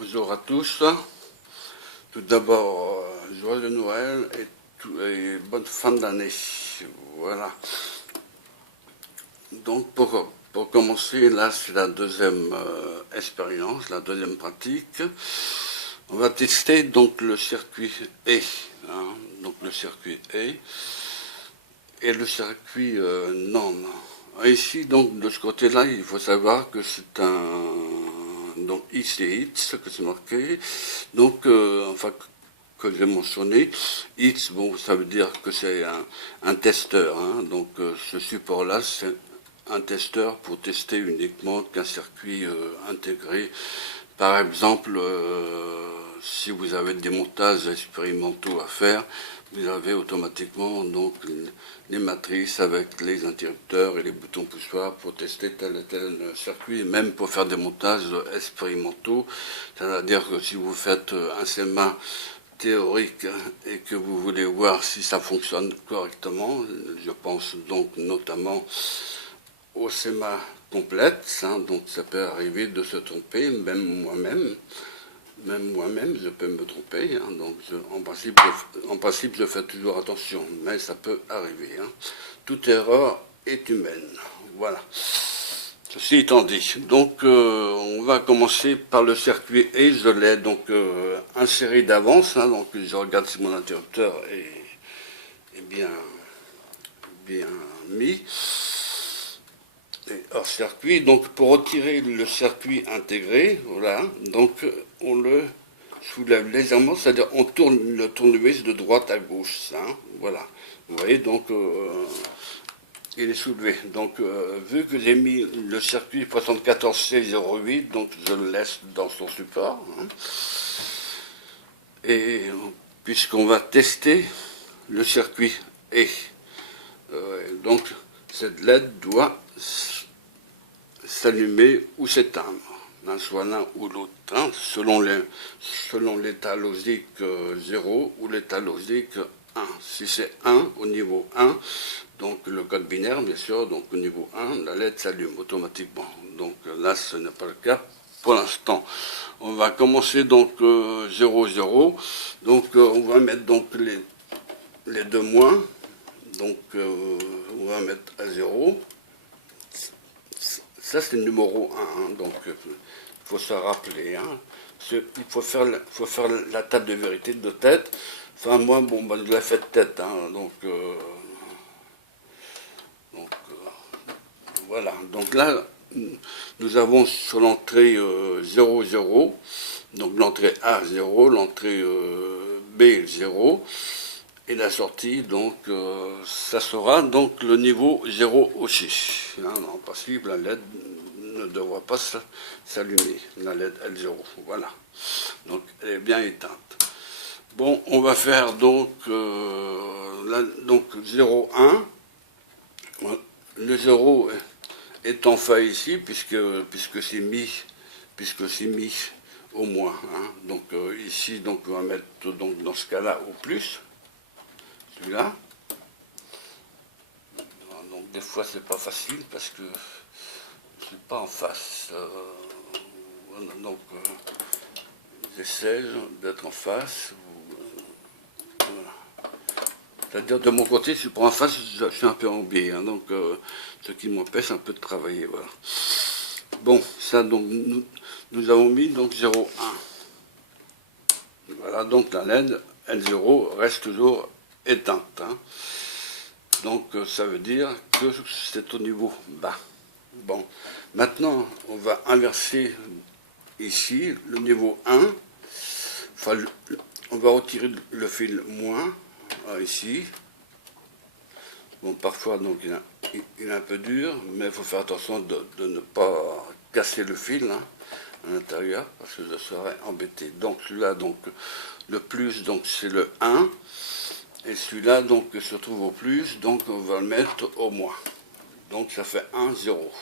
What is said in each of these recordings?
Bonjour à tous. Tout d'abord, joyeux Noël et bonne fin d'année. Voilà. Donc pour commencer, là c'est la deuxième expérience, la deuxième pratique. On va tester donc le circuit E, hein, donc le circuit E et le circuit NON. Ici donc de ce côté-là, il faut savoir que c'est un donc X et X que c'est marqué. Donc enfin que j'ai mentionné. X, bon, ça veut dire que c'est un testeur. Hein, donc ce support-là, c'est un testeur pour tester uniquement qu'un circuit intégré. Par exemple, si vous avez des montages expérimentaux à faire, vous avez automatiquement donc les matrices avec les interrupteurs et les boutons poussoirs pour tester tel et tel circuit, même pour faire des montages expérimentaux. C'est-à-dire que si vous faites un schéma théorique et que vous voulez voir si ça fonctionne correctement, je pense donc notamment au schéma complète, hein, donc ça peut arriver de se tromper, même moi-même je peux me tromper, hein, donc en principe je fais toujours attention, mais ça peut arriver. Hein. Toute erreur est humaine, voilà. Ceci étant dit, donc on va commencer par le circuit E, je l'ai donc inséré d'avance, hein, donc je regarde si mon interrupteur est bien mis. Et hors circuit, donc pour retirer le circuit intégré, voilà, donc on le soulève légèrement, c'est-à-dire on tourne le tournevis de droite à gauche, hein, voilà. Vous voyez, donc il est soulevé. Donc, vu que j'ai mis le circuit 74C08, donc je le laisse dans son support. Hein. Et puisqu'on va tester le circuit E. Donc, cette LED doit s'allumer ou s'éteindre, hein, soit l'un ou l'autre, hein, selon l'état logique 0 ou l'état logique 1. Si c'est 1 au niveau 1, donc le code binaire, bien sûr, donc au niveau 1, la LED s'allume automatiquement. Donc là, ce n'est pas le cas pour l'instant. On va commencer donc 0, 0. Donc on va mettre donc les deux moins. Donc on va mettre à 0. Ça, c'est le numéro 1, hein, donc il faut se rappeler. Hein. Il faut faire la table de vérité de tête. Enfin, moi, bon, ben, je l'ai fait de tête, hein, donc voilà. Donc là, nous avons sur l'entrée 0, 0, donc l'entrée A 0, l'entrée B 0, et la sortie, donc ça sera donc le niveau 0 aussi. Hein, en principe, la LED ne devra pas s'allumer, la LED L0, voilà. Donc elle est bien éteinte. Bon, on va faire donc, donc 0, 1. Le 0 est en fa ici, puisque c'est mis au moins. Hein. Donc ici, donc, on va mettre donc, dans ce cas-là au plus, celui-là. Donc des fois c'est pas facile parce que je suis pas en face. Voilà, donc j'essaie d'être en face. Voilà. C'est-à-dire de mon côté, je suis pas en face, je suis un peu en biais, hein, donc ce qui m'empêche un peu de travailler. Voilà. Bon, ça donc nous avons mis donc 0, 1. Voilà, donc la LED L0 reste toujours éteinte. Hein. Donc ça veut dire que c'est au niveau bas. Bon, maintenant on va inverser ici le niveau 1. Enfin, on va retirer le fil moins ici. Bon, parfois donc il est un peu dur, mais il faut faire attention de ne pas casser le fil hein, à l'intérieur parce que je serais embêté. Donc là donc le plus donc c'est le 1. Et celui-là, donc, se trouve au plus, donc on va le mettre au moins. Donc ça fait 1, 0.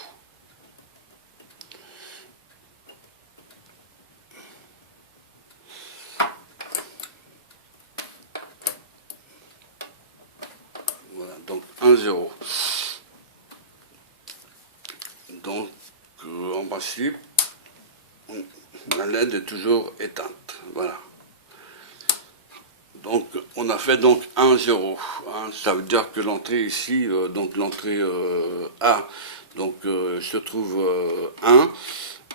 Voilà, donc 1, 0. Donc, en principe, la LED est toujours éteinte. Voilà. Donc on a fait donc 1, 0. Hein, ça veut dire que l'entrée ici, donc l'entrée A, donc se trouve 1,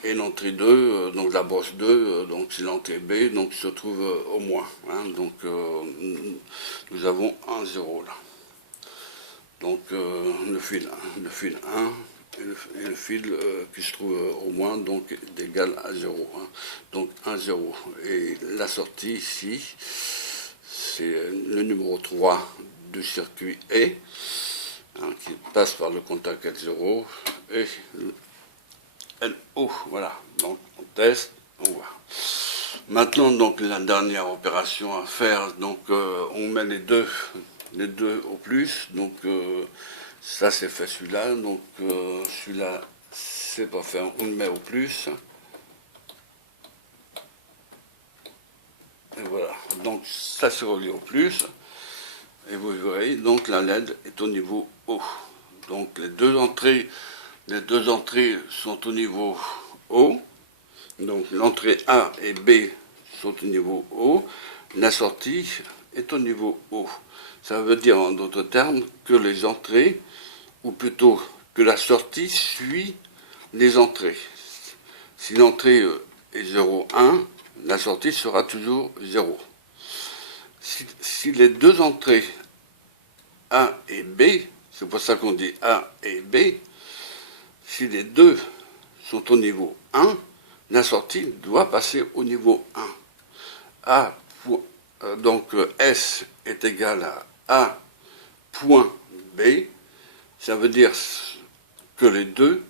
et l'entrée 2, donc la brosse 2, donc c'est l'entrée B, donc se trouve au moins. Hein, donc nous avons 1, 0 là. Donc le fil 1 et le fil qui se trouve au moins, donc d'égal à 0. Hein, donc 1, 0. Et la sortie ici, c'est le numéro 3 du circuit E, hein, qui passe par le contact L0 et LO. Voilà, donc on teste, on voit. Maintenant, donc la dernière opération à faire, donc on met les deux au plus, donc ça c'est fait celui-là, donc celui-là c'est pas fait, on le met au plus. Et voilà, donc ça se relie au plus, et vous verrez, donc la LED est au niveau haut. Donc les deux entrées sont au niveau haut, donc l'entrée A et B sont au niveau haut, la sortie est au niveau haut. Ça veut dire en d'autres termes que les entrées, ou plutôt que la sortie suit les entrées. Si l'entrée est 0, 1, la sortie sera toujours 0. Si les deux entrées A et B, c'est pour ça qu'on dit A et B, si les deux sont au niveau 1, la sortie doit passer au niveau 1. A, donc S est égal à A point B, ça veut dire que les deux,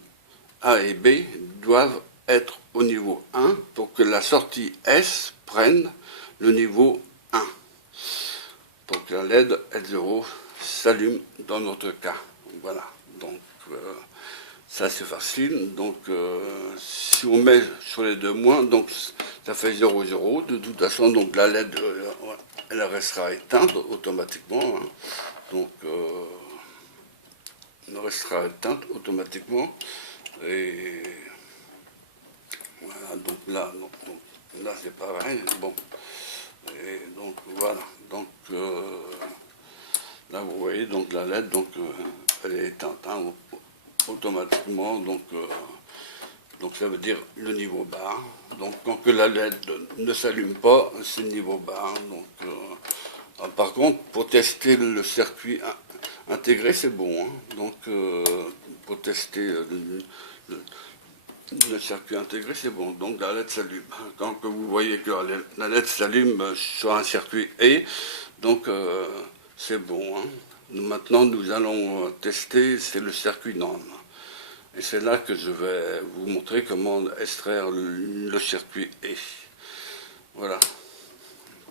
A et B, doivent être au niveau 1 pour que la sortie S prenne le niveau 1. Donc la LED L0 s'allume dans notre cas. Voilà, donc ça c'est facile. Donc si on met sur les deux moins, donc ça fait 0, 0. De toute façon, donc la LED, elle restera éteinte automatiquement. Hein. Donc elle restera éteinte automatiquement. Et voilà, donc là c'est pareil. Bon, et donc voilà, donc là vous voyez, donc la LED, donc elle est éteinte hein, automatiquement, donc ça veut dire le niveau bas. Donc quand que la LED ne s'allume pas, c'est le niveau bas. Donc par contre, pour tester le circuit intégré, c'est bon. Hein. Donc pour tester le circuit intégré, c'est bon. Donc la LED s'allume. Quand que vous voyez que la LED s'allume sur un circuit E, donc c'est bon. Hein. Maintenant, nous allons tester, c'est le circuit NAND. Et c'est là que je vais vous montrer comment extraire le circuit E. Voilà.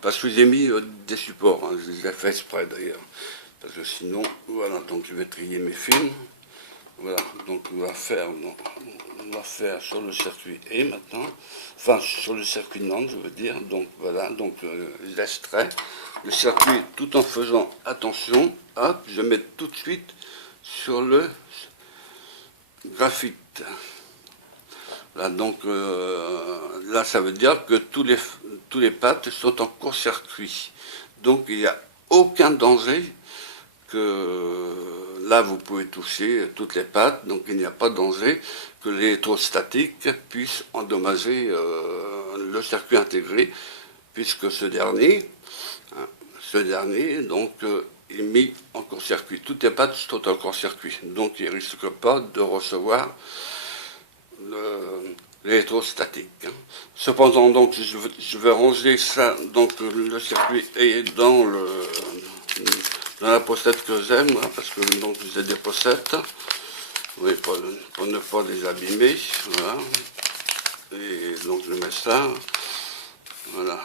Parce que j'ai mis des supports, hein. Je les ai fait exprès d'ailleurs. Parce que sinon, voilà, donc je vais trier mes fils. Voilà, donc on va faire sur le circuit E maintenant, enfin sur le circuit NAND je veux dire, donc voilà, donc j'extrais le circuit tout en faisant attention, hop, je mets tout de suite sur le graphite. Voilà, donc là ça veut dire que tous les pattes sont en court-circuit, donc il n'y a aucun danger que là vous pouvez toucher toutes les pattes, donc il n'y a pas de danger que l'électrostatique puisse endommager le circuit intégré, puisque ce dernier donc est mis en court-circuit. Toutes les pattes sont en court-circuit, donc il ne risque pas de recevoir l'électrostatique. Hein. Cependant, donc je vais ranger ça, donc le circuit est dans la pochette que j'aime, hein, parce que donc j'ai des pochettes, oui, pour ne pas les abîmer, voilà. Et donc je mets ça, voilà.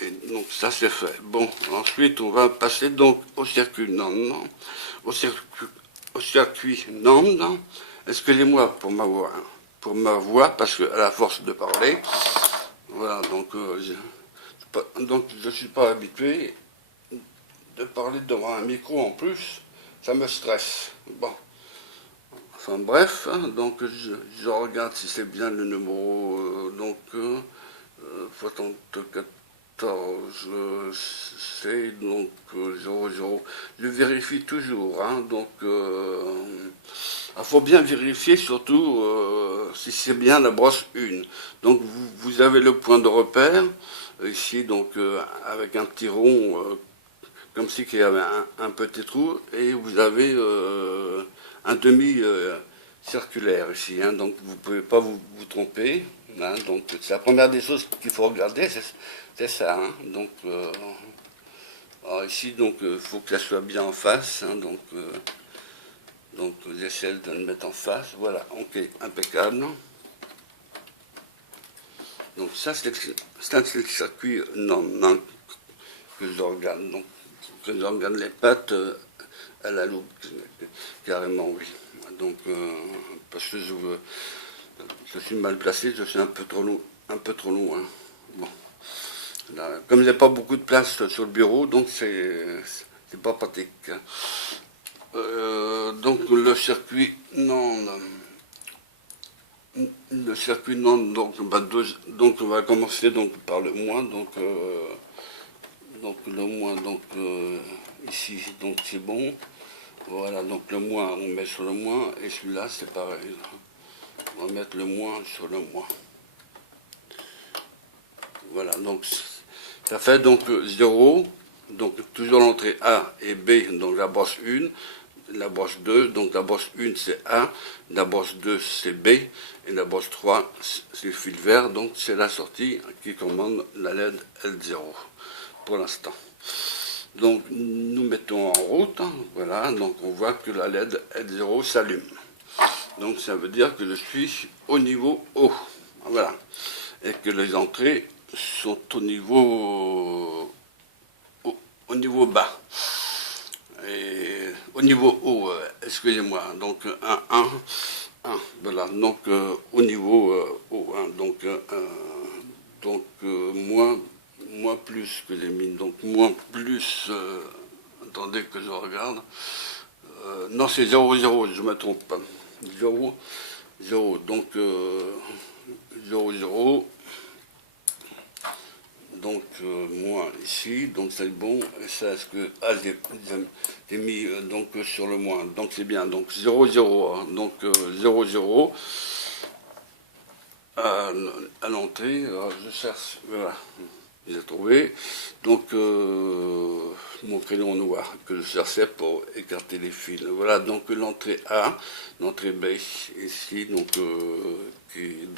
Et donc ça c'est fait. Bon, ensuite on va passer donc au circuit NAND, au circuit NAND. Excusez-moi pour ma voix, parce que à la force de parler, voilà, donc je suis pas habitué de parler devant un micro en plus, ça me stresse. Bon, enfin bref, hein, donc je regarde si c'est bien le numéro, donc 74, c'est donc 00. Je vérifie toujours, hein, donc il faut bien vérifier surtout si c'est bien la brosse 1. Donc vous avez le point de repère, ici, donc avec un petit rond, comme si il y avait un petit trou, et vous avez un demi circulaire ici, hein, donc vous ne pouvez pas vous tromper. Hein, donc c'est la première des choses qu'il faut regarder, c'est ça. Hein, donc alors ici, donc faut que ça soit bien en face. Hein, donc j'essaie de le mettre en face. Voilà, ok, impeccable. Donc ça c'est le circuit non que je regarde. Donc que je regarde les pattes à la loupe, carrément oui. Donc parce que je suis mal placé, je suis un peu trop loin. Bon. Là, comme il n'y a pas beaucoup de place sur le bureau, donc c'est pas pratique. Donc le circuit non, donc, donc on va commencer donc par le moins, donc le moins, donc ici, donc c'est bon. Voilà, donc le moins, on met sur le moins, et celui-là c'est pareil. On va mettre le moins sur le moins. Voilà, donc ça fait donc 0, donc toujours l'entrée A et B, donc la brosse 1, la brosse 2, donc la brosse 1 c'est A, la brosse 2 c'est B, et la brosse 3 c'est le fil vert, donc c'est la sortie qui commande la LED L0 pour l'instant. Donc nous mettons en route, hein, voilà, donc on voit que la LED L0 s'allume. Donc ça veut dire que je suis au niveau haut, voilà, et que les entrées sont au niveau bas. Et au niveau haut, excusez-moi, donc 1, voilà, donc au niveau haut, hein, donc moins plus que j'ai mis, donc moins plus, attendez que je regarde, non c'est 0, 0, je ne me trompe pas, 0, 0, donc 0, 0, donc moins ici, donc c'est bon, et ça, est-ce que, j'ai mis donc sur le moins, donc c'est bien, donc 0, 0, hein, donc 0, 0, à l'entrée, je cherche, voilà, j'ai trouvé, donc mon crayon noir que je cherchais pour écarter les fils. Voilà, donc l'entrée A, l'entrée B ici, donc, et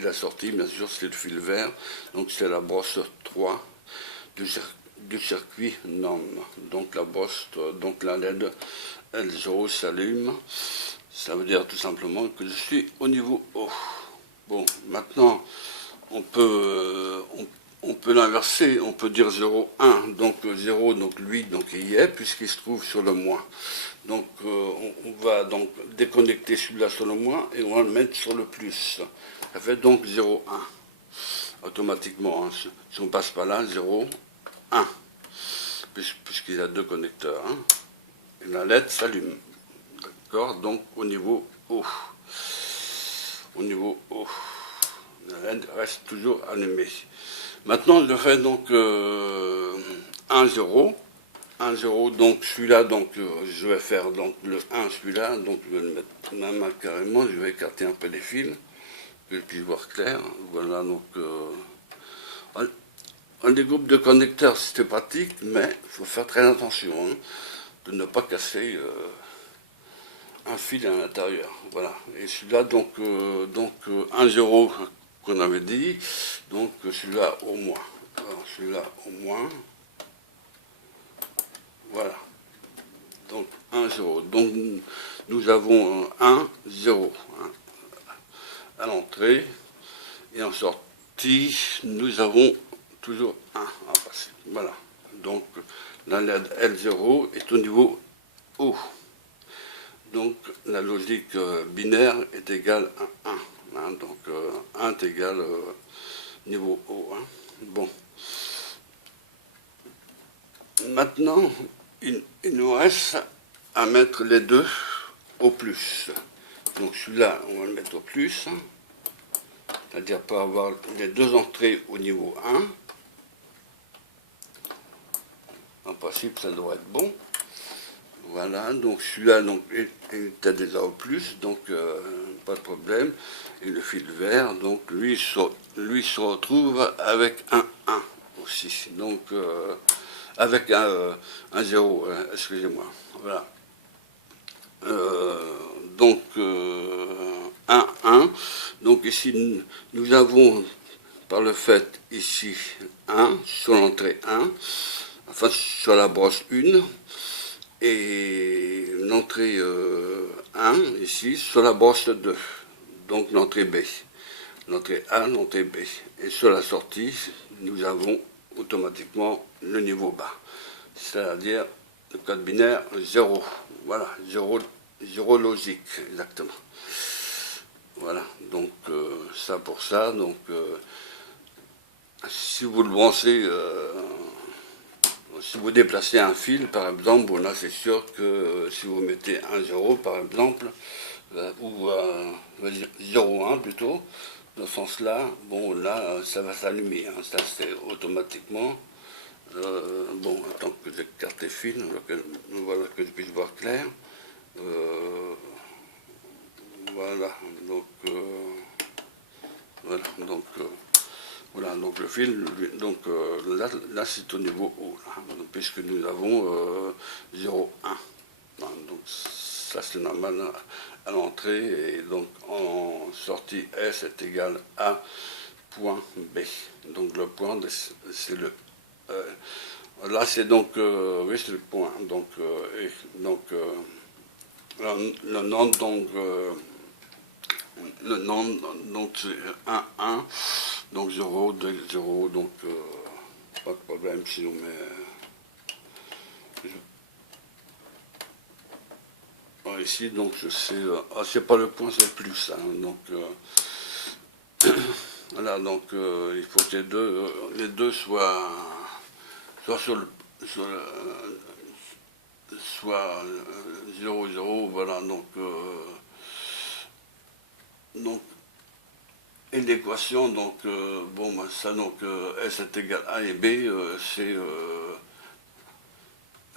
la sortie, bien sûr, c'est le fil vert, donc c'est la brosse 3 du circuit norme. Donc la brosse, donc la LED L0 s'allume, ça veut dire tout simplement que je suis au niveau haut. Bon, maintenant, on peut l'inverser, on peut dire 0, 1, donc 0, donc lui, donc il y est, puisqu'il se trouve sur le moins. Donc on va donc déconnecter celui-là sur le moins, et on va le mettre sur le plus. Ça fait donc 0, 1, automatiquement, hein. Si on passe par là, 0, 1, puisqu'il y a deux connecteurs, hein. Et la LED s'allume, d'accord, donc au niveau haut. Au niveau haut, la LED reste toujours allumée. Maintenant, je fais donc 1, 0. 1, 0, donc celui-là, donc je vais faire donc le 1, celui-là, donc je vais le mettre même carrément, je vais écarter un peu les fils, que je puisse voir clair. Voilà, donc les groupes de connecteurs, c'était pratique, mais il faut faire très attention, hein, de ne pas casser un fil à l'intérieur. Voilà. Et celui-là, donc 1, 0 qu'on avait dit, donc celui-là au moins. Alors celui-là au moins. Voilà. Donc 1, 0. Donc nous avons 1, 0 hein, à l'entrée. Et en sortie, nous avons toujours 1 à passer. Voilà. Donc la LED L0 est au niveau haut. Donc la logique binaire est égale à 1. Hein, donc 1 est égal niveau haut. Hein. Bon. Maintenant, il nous reste à mettre les deux au plus. Donc celui-là, on va le mettre au plus. c'est-à-dire pour avoir les deux entrées au niveau 1. En principe, ça devrait être bon. Voilà, donc celui-là donc, est déjà au plus, donc pas de problème. Et le fil vert, donc lui se retrouve avec un 1 aussi. Donc avec un 0, excusez-moi. Voilà. Donc 1, 1. Donc ici, nous avons par le fait ici 1 sur l'entrée 1, enfin sur la brosse 1, et l'entrée 1 ici sur la brosse 2, donc l'entrée B. L'entrée A, l'entrée B. Et sur la sortie, nous avons automatiquement le niveau bas, c'est-à-dire le code binaire 0. Voilà, 0 logique, exactement. Voilà, donc ça pour ça. Donc si vous le branchez, si vous déplacez un fil, par exemple, bon là c'est sûr que si vous mettez un 0 par exemple, ou 0,1 plutôt, dans ce sens-là, bon là ça va s'allumer, hein, ça c'est automatiquement. Bon, attends que j'écarte les fils, voilà que je puisse voir clair. Voilà, donc voilà, donc le fil, donc là c'est au niveau haut, là, puisque nous avons 0,1. Donc ça c'est normal à l'entrée, et donc en sortie S est égal à point B. Donc le point, c'est le... là c'est donc, oui c'est le point, donc, le nom, donc, le nom, donc c'est 1, 1, donc 0, 2, 0, donc pas de problème si on met... ici, donc je sais, c'est pas le point, c'est le plus, hein, donc voilà, donc il faut que les deux soient sur le, soit 0, 0, voilà, donc et l'équation, donc bon, ça, donc S est égal à A et B,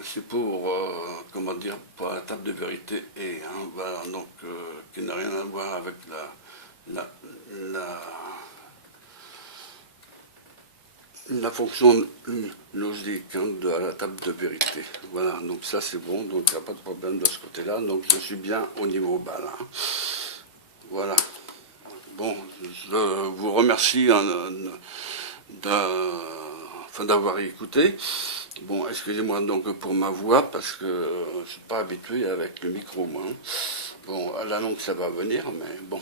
c'est pour, comment dire, pour la table de vérité et, hein, voilà, donc, qui n'a rien à voir avec la fonction logique, hein, de la table de vérité. Voilà, donc ça c'est bon, donc il n'y a pas de problème de ce côté-là, donc je suis bien au niveau bas là. Voilà. Bon, je vous remercie, hein, d'avoir écouté. Bon, excusez-moi donc pour ma voix, parce que je ne suis pas habitué avec le micro, moi. Bon, à la longue, ça va venir, mais bon.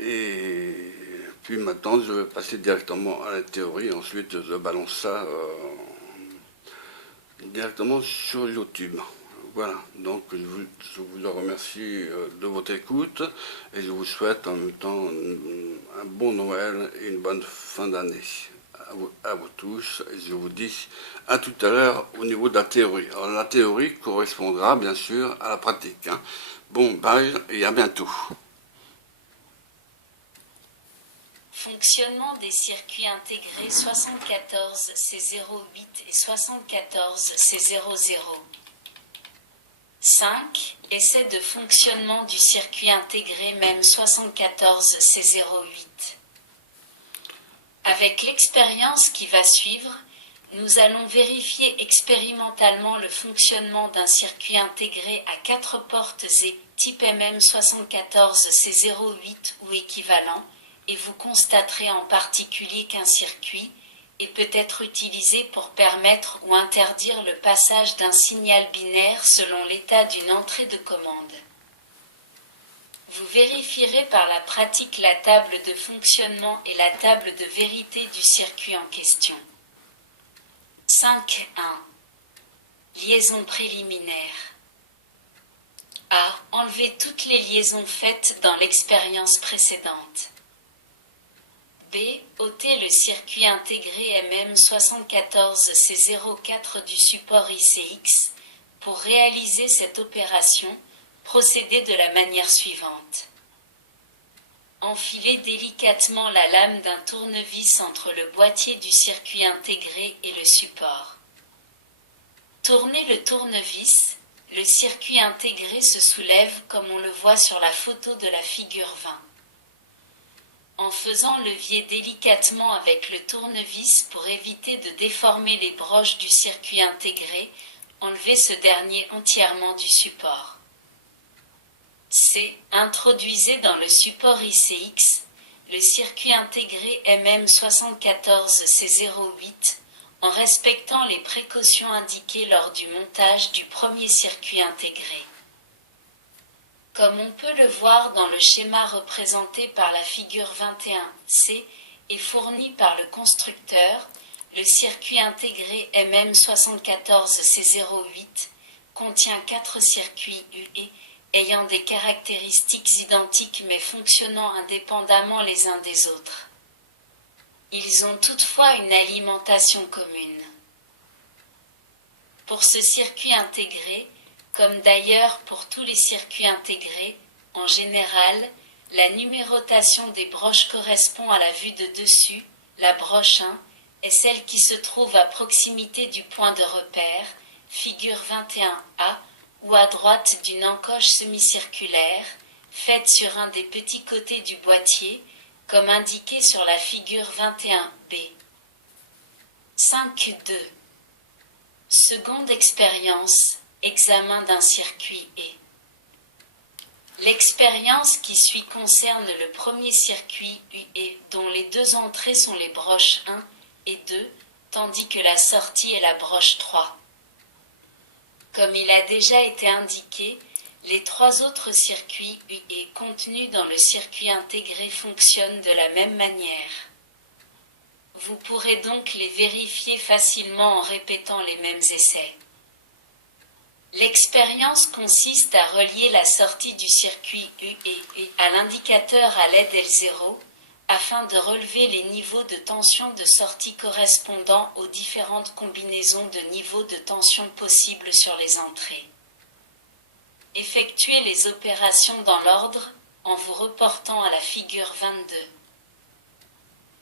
Et puis maintenant, je vais passer directement à la théorie. Ensuite, je balance ça directement sur YouTube. Voilà, donc je vous remercie de votre écoute, et je vous souhaite en même temps un bon Noël et une bonne fin d'année à vous tous, et je vous dis à tout à l'heure au niveau de la théorie. Alors la théorie correspondra bien sûr à la pratique, hein. Bon, bye et à bientôt. Fonctionnement des circuits intégrés 74 C08 et 74 C00. 5. Essai de fonctionnement du circuit intégré MEM 74 C08. Avec l'expérience qui va suivre, nous allons vérifier expérimentalement le fonctionnement d'un circuit intégré à 4 portes et type MM74 C08 ou équivalent, et vous constaterez en particulier qu'un circuit et peut être utilisé pour permettre ou interdire le passage d'un signal binaire selon l'état d'une entrée de commande. Vous vérifierez par la pratique la table de fonctionnement et la table de vérité du circuit en question. 5.1. Liaison préliminaire. A. Enlevez toutes les liaisons faites dans l'expérience précédente. B. Ôtez le circuit intégré MM74C04 du support ICX. Pour réaliser cette opération, procédez de la manière suivante. Enfilez délicatement la lame d'un tournevis entre le boîtier du circuit intégré et le support. Tournez le tournevis, le circuit intégré se soulève comme on le voit sur la photo de la figure 20. En faisant levier délicatement avec le tournevis pour éviter de déformer les broches du circuit intégré, enlevez ce dernier entièrement du support. C. Introduisez dans le support ICX le circuit intégré MM74C08 en respectant les précautions indiquées lors du montage du premier circuit intégré. Comme on peut le voir dans le schéma représenté par la figure 21C et fourni par le constructeur, le circuit intégré MM74C08 contient 4 circuits UE ayant des caractéristiques identiques mais fonctionnant indépendamment les uns des autres. Ils ont toutefois une alimentation commune. Pour ce circuit intégré, comme d'ailleurs pour tous les circuits intégrés, en général, la numérotation des broches correspond à la vue de dessus, la broche 1 est celle qui se trouve à proximité du point de repère, figure 21A, ou à droite d'une encoche semi-circulaire, faite sur un des petits côtés du boîtier, comme indiqué sur la figure 21B. 5.2. Seconde expérience, examen d'un circuit E. L'expérience qui suit concerne le premier circuit UE dont les deux entrées sont les broches 1 et 2, tandis que la sortie est la broche 3. Comme il a déjà été indiqué, les 3 autres circuits UE contenus dans le circuit intégré fonctionnent de la même manière. Vous pourrez donc les vérifier facilement en répétant les mêmes essais. L'expérience consiste à relier la sortie du circuit UE à l'indicateur à l'aide L0 afin de relever les niveaux de tension de sortie correspondant aux différentes combinaisons de niveaux de tension possibles sur les entrées. Effectuez les opérations dans l'ordre en vous reportant à la figure 22.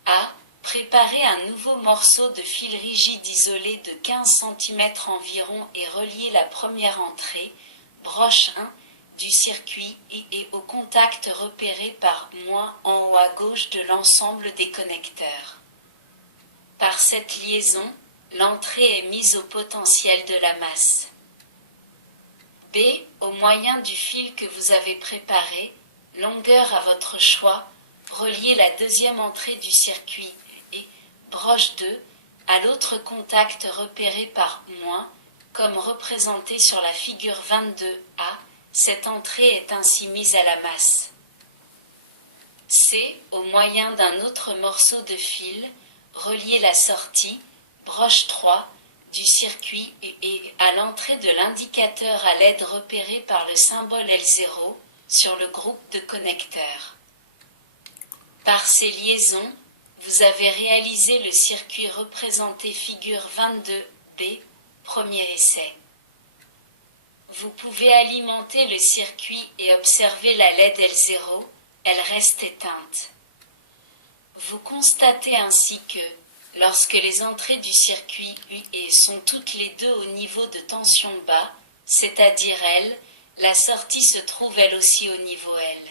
A. Préparez un nouveau morceau de fil rigide isolé de 15 cm environ et reliez la première entrée, broche 1, du circuit et au contact repéré par - en haut à gauche de l'ensemble des connecteurs. Par cette liaison, l'entrée est mise au potentiel de la masse. B. Au moyen du fil que vous avez préparé, longueur à votre choix, reliez la deuxième entrée du circuit et broche 2 à l'autre contact repéré par - comme représenté sur la figure 22A. Cette entrée est ainsi mise à la masse. C. Au moyen d'un autre morceau de fil, reliez la sortie, broche 3, du circuit et à l'entrée de l'indicateur à l'aide repérée par le symbole L0 sur le groupe de connecteurs. Par ces liaisons, vous avez réalisé le circuit représenté figure 22B, premier essai. Vous pouvez alimenter le circuit et observer la LED L0, elle reste éteinte. Vous constatez ainsi que, lorsque les entrées du circuit UE sont toutes les deux au niveau de tension bas, c'est-à-dire L, la sortie se trouve elle aussi au niveau L.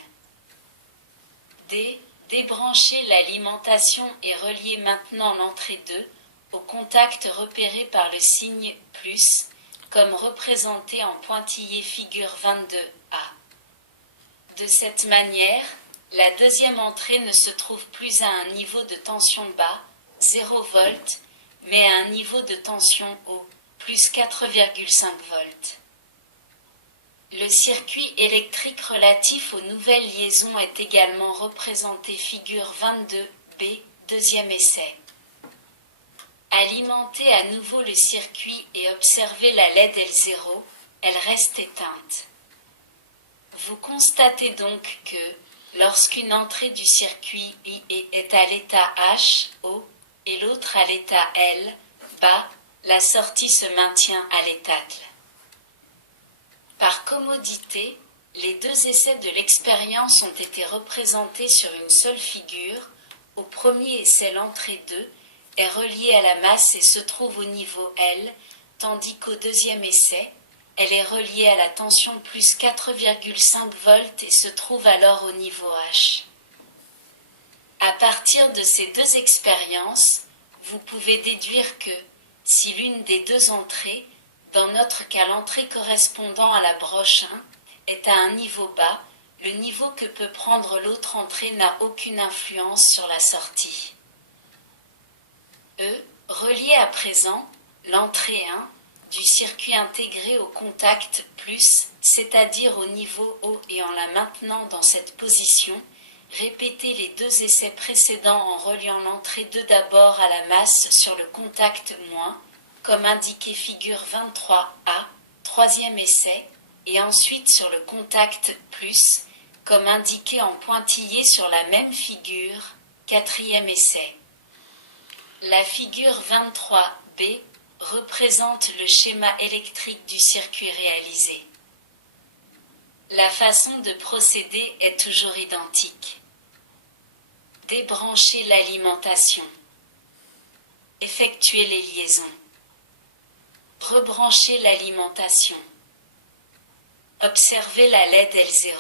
D. Débranchez l'alimentation et reliez maintenant l'entrée 2 au contact repéré par le signe plus, comme représenté en pointillé figure 22A. De cette manière, la deuxième entrée ne se trouve plus à un niveau de tension bas, 0 V, mais à un niveau de tension haut, plus 4,5 volts. Le circuit électrique relatif aux nouvelles liaisons est également représenté figure 22B, deuxième essai. Alimentez à nouveau le circuit et observez la LED L0, elle reste éteinte. Vous constatez donc que, lorsqu'une entrée du circuit IE est à l'état H, haut, et l'autre à l'état L, bas, la sortie se maintient à l'état L. Par commodité, Les deux essais de l'expérience ont été représentés sur une seule figure. Au premier essai, l'entrée 2 est reliée à la masse et se trouve au niveau L, tandis qu'au deuxième essai, elle est reliée à la tension plus 4,5 volts et se trouve alors au niveau H. À partir de ces deux expériences, vous pouvez déduire que, si l'une des deux entrées, dans notre cas l'entrée correspondant à la broche 1, est à un niveau bas, le niveau que peut prendre l'autre entrée n'a aucune influence sur la sortie. Relié à présent, l'entrée 1 du circuit intégré au contact plus, c'est-à-dire au niveau haut et en la maintenant dans cette position, répétez les deux essais précédents en reliant l'entrée 2 d'abord à la masse sur le contact moins, comme indiqué figure 23A, troisième essai, et ensuite sur le contact plus, comme indiqué en pointillé sur la même figure, quatrième essai. La figure 23B représente le schéma électrique du circuit réalisé. La façon de procéder est toujours identique. Débrancher l'alimentation. Effectuer les liaisons. Rebrancher l'alimentation. Observez la LED L0.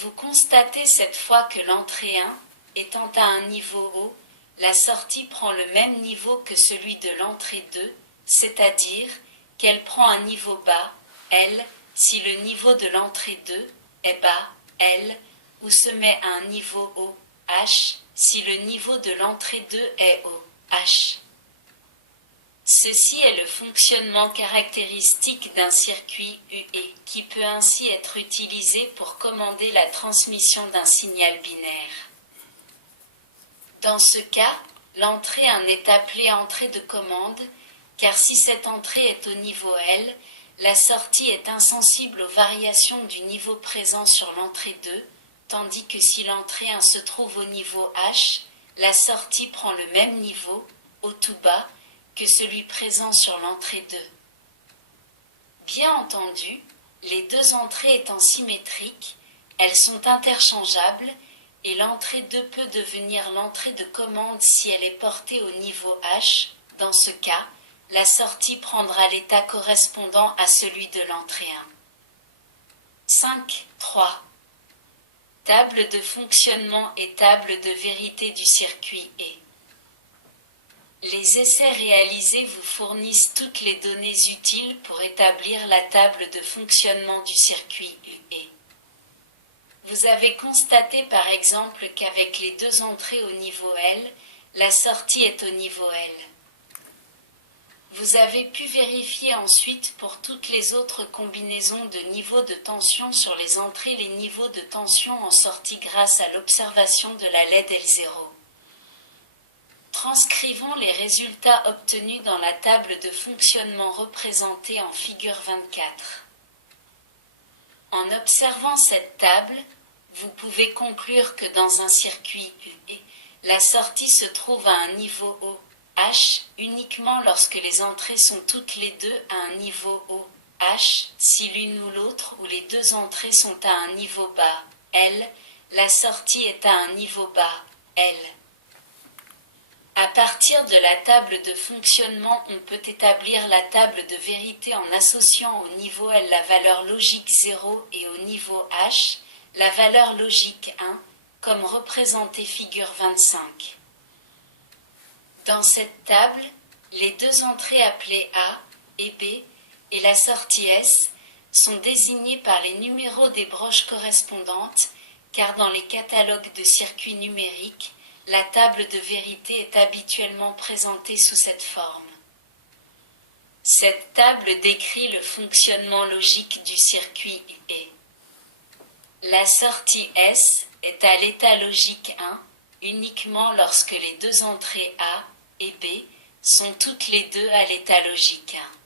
Vous constatez cette fois que l'entrée 1, étant à un niveau haut, la sortie prend le même niveau que celui de l'entrée 2, c'est-à-dire qu'elle prend un niveau bas, L, si le niveau de l'entrée 2 est bas, L, ou se met à un niveau haut, H, si le niveau de l'entrée 2 est haut, H. Ceci est le fonctionnement caractéristique d'un circuit UE, qui peut ainsi être utilisé pour commander la transmission d'un signal binaire. Dans ce cas, l'entrée 1 est appelée entrée de commande, car si cette entrée est au niveau L, la sortie est insensible aux variations du niveau présent sur l'entrée 2, tandis que si l'entrée 1 se trouve au niveau H, la sortie prend le même niveau, au tout bas, que celui présent sur l'entrée 2. Bien entendu, les deux entrées étant symétriques, elles sont interchangeables, et l'entrée 2 peut devenir l'entrée de commande si elle est portée au niveau H. Dans ce cas, la sortie prendra l'état correspondant à celui de l'entrée 1. 5.3. Table de fonctionnement et table de vérité du circuit E. Les essais réalisés vous fournissent toutes les données utiles pour établir la table de fonctionnement du circuit UE. Vous avez constaté par exemple qu'avec les deux entrées au niveau L, la sortie est au niveau L. Vous avez pu vérifier ensuite pour toutes les autres combinaisons de niveaux de tension sur les entrées les niveaux de tension en sortie grâce à l'observation de la LED L0. Transcrivons les résultats obtenus dans la table de fonctionnement représentée en figure 24. En observant cette table, vous pouvez conclure que dans un circuit UE, la sortie se trouve à un niveau haut, H, uniquement lorsque les entrées sont toutes les deux à un niveau haut, H, si l'une ou l'autre ou les deux entrées sont à un niveau bas, L, la sortie est à un niveau bas, L. À partir de la table de fonctionnement, on peut établir la table de vérité en associant au niveau L la valeur logique 0 et au niveau H la valeur logique 1, comme représenté figure 25. Dans cette table, les deux entrées appelées A et B et la sortie S sont désignées par les numéros des broches correspondantes, car dans les catalogues de circuits numériques, la table de vérité est habituellement présentée sous cette forme. Cette table décrit le fonctionnement logique du circuit E. La sortie S est à l'état logique 1 uniquement lorsque les deux entrées A et B sont toutes les deux à l'état logique 1.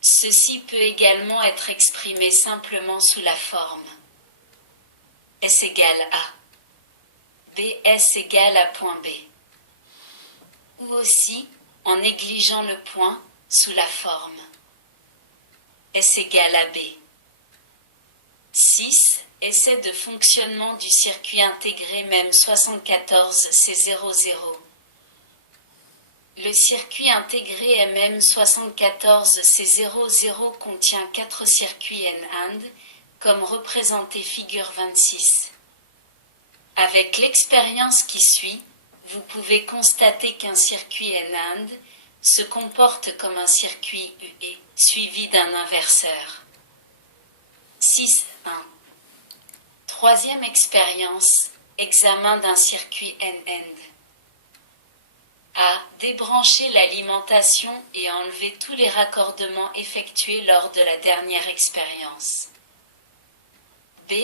Ceci peut également être exprimé simplement sous la forme S égale A. BS égale à point B. Ou aussi, en négligeant le point, sous la forme S égale à B. 6. Essai de fonctionnement du circuit intégré MEM 74C00. Le circuit intégré MM74C00 contient 4 circuits N-AND, comme représenté figure 26. Avec l'expérience qui suit, vous pouvez constater qu'un circuit N-AND se comporte comme un circuit UE, suivi d'un inverseur. 6.1. Troisième expérience, examen d'un circuit N-AND. A. Débrancher l'alimentation et enlever tous les raccordements effectués lors de la dernière expérience. B.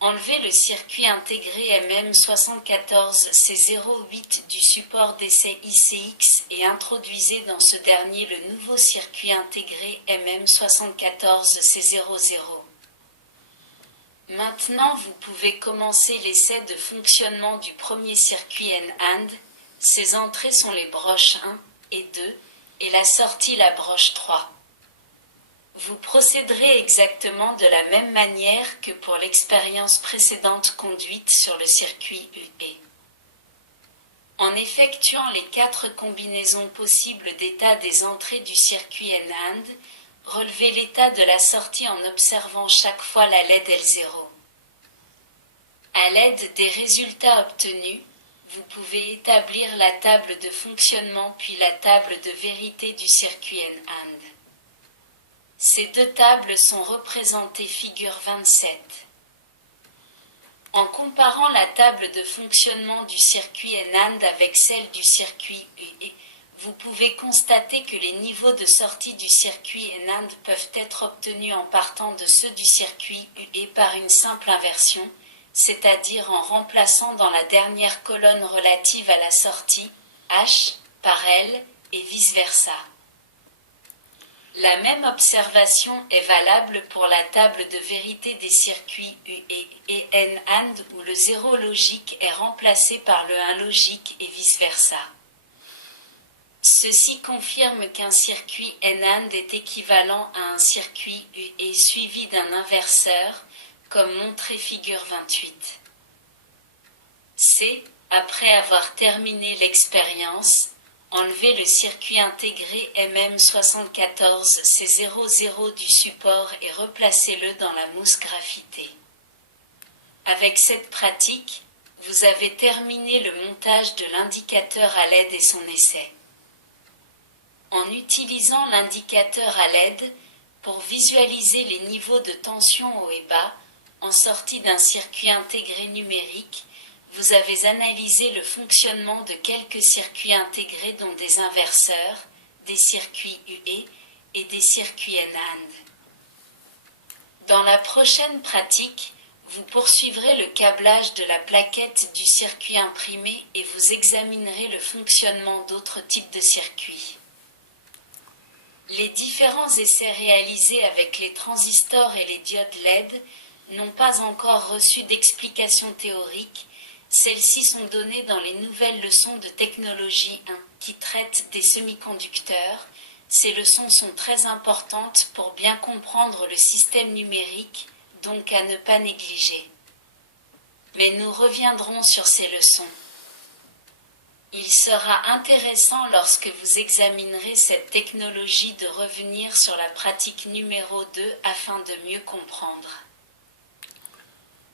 Enlever le circuit intégré MM74C08 du support d'essai ICX et introduisez dans ce dernier le nouveau circuit intégré MM74C00. Maintenant, vous pouvez commencer l'essai de fonctionnement du premier circuit N-AND. Ses entrées sont les broches 1 et 2 et la sortie la broche 3. Vous procéderez exactement de la même manière que pour l'expérience précédente conduite sur le circuit UE. En effectuant les 4 combinaisons possibles d'état des entrées du circuit N-AND, relevez l'état de la sortie en observant chaque fois la LED L0. À l'aide des résultats obtenus, vous pouvez établir la table de fonctionnement puis la table de vérité du circuit N-AND. Ces deux tables sont représentées figure 27. En comparant la table de fonctionnement du circuit N-AND avec celle du circuit UE, vous pouvez constater que les niveaux de sortie du circuit N-AND peuvent être obtenus en partant de ceux du circuit UE par une simple inversion, c'est-à-dire en remplaçant dans la dernière colonne relative à la sortie H par L et vice-versa. La même observation est valable pour la table de vérité des circuits UE et N-AND où le 0 logique est remplacé par le 1 logique et vice-versa. Ceci confirme qu'un circuit N-AND est équivalent à un circuit UE suivi d'un inverseur, comme montré figure 28. C. Après avoir terminé l'expérience, enlevez le circuit intégré MM74C00 du support et replacez-le dans la mousse graphitée. Avec cette pratique, vous avez terminé le montage de l'indicateur à LED et son essai. En utilisant l'indicateur à LED pour visualiser les niveaux de tension haut et bas, en sortie d'un circuit intégré numérique, vous avez analysé le fonctionnement de quelques circuits intégrés dont des inverseurs, des circuits UE et des circuits N-AND. Dans la prochaine pratique, vous poursuivrez le câblage de la plaquette du circuit imprimé et vous examinerez le fonctionnement d'autres types de circuits. Les différents essais réalisés avec les transistors et les diodes LED n'ont pas encore reçu d'explication théorique. Celles-ci sont données dans les nouvelles leçons de technologie 1 qui traitent des semi-conducteurs. Ces leçons sont très importantes pour bien comprendre le système numérique, donc à ne pas négliger. Mais nous reviendrons sur ces leçons. Il sera intéressant lorsque vous examinerez cette technologie de revenir sur la pratique numéro 2 afin de mieux comprendre.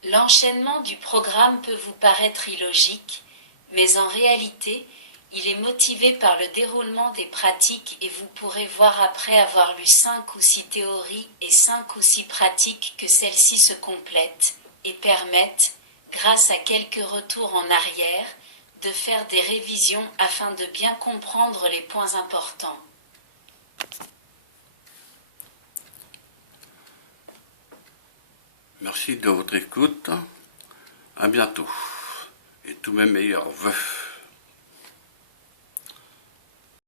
L'enchaînement du programme peut vous paraître illogique, mais en réalité, il est motivé par le déroulement des pratiques et vous pourrez voir après avoir lu 5 ou 6 théories et 5 ou 6 pratiques que celles-ci se complètent et permettent, grâce à quelques retours en arrière, de faire des révisions afin de bien comprendre les points importants. Merci de votre écoute. À bientôt. Et tous mes meilleurs vœux.